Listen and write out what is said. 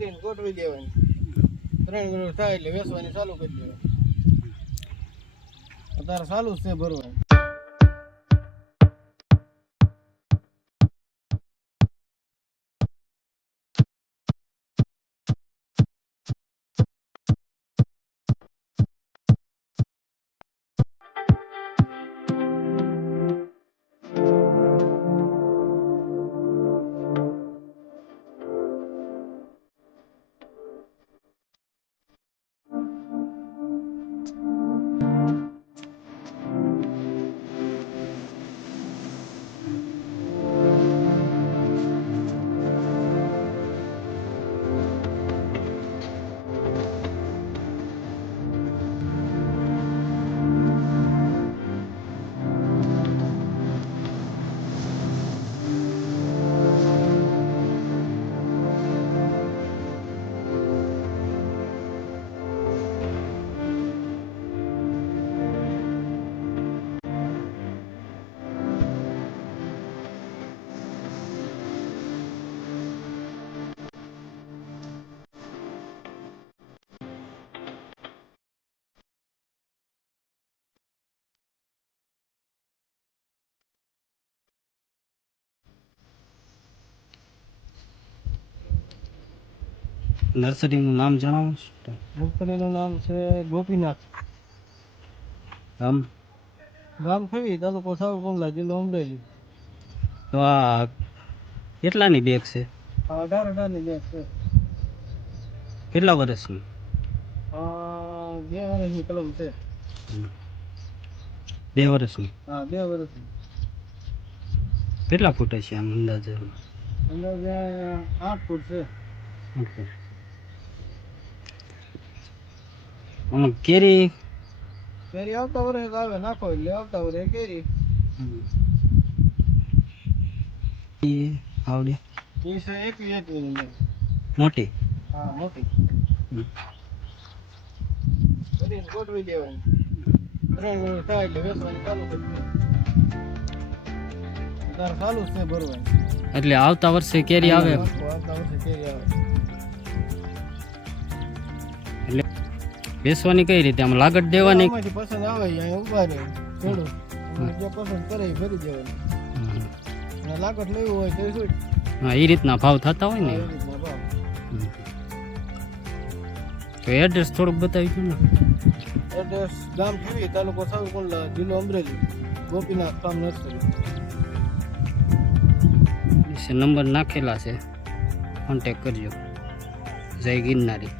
ભરીને ગોઠવી દેવાની 3 મિનિટ થાય એટલે વેચવાની ચાલુ કરી દેવાની અત્યારે ચાલુ જ છે ભરવાનું નર્સરીનું નામ જણાવો. નર્સરીનું નામ છે ગોપીનાથ ગામ ફેવી તાલુકો સાવરકુંડલા જિલ્લો અમરેલી તો આ કેટલાની બેગ છે? 18 બેગ છે. કેટલા વર્ષની? 2 વર્ષની કલમ છે. 2 વર્ષની? હા 2 વર્ષની. કેટલા ફૂટ છે આમ અંદાજે? અંદાજે 8 ફૂટ છે. ઓકે. કેરી આવતા વર્ષે આવે નાખો એટલે આવતા વર્ષે કેરી આવડે એ છે 21 મોટી? હા મોટી ભરીને ગોઠવી દેવાની 3 મિનિટ થાય એટલે વેચવાની ચાલુ કરી દેવાની અત્યારે ચાલુ જ છે ભરવાની એટલે આવતા વર્ષે કેરી આવે? આવતા વર્ષે કેરી આવે. એટલે બેસવાની કઈ રીતે? આમ લાગત દેવાની? આમાંથી પસંદ આવે અહીંયા ઉભા રહે ખેડૂત જે પસંદ કરે એ ભરી દેવાની અને લાગત લેવું હોય તો શું? હા એ રીતના ભાવ થતા હોય ને. એ રીતના ભાવ. તો એડ્રેસ થોડુંક બતાવી દો ને. એડ્રેસ ગામ ફેવી તાલુકો સાવરકુંડલા જિલ્લો Amreli Gopinath farm nursery. Number નાખેલા છે, કોન્ટેક કરજો. જય ગિરનારી.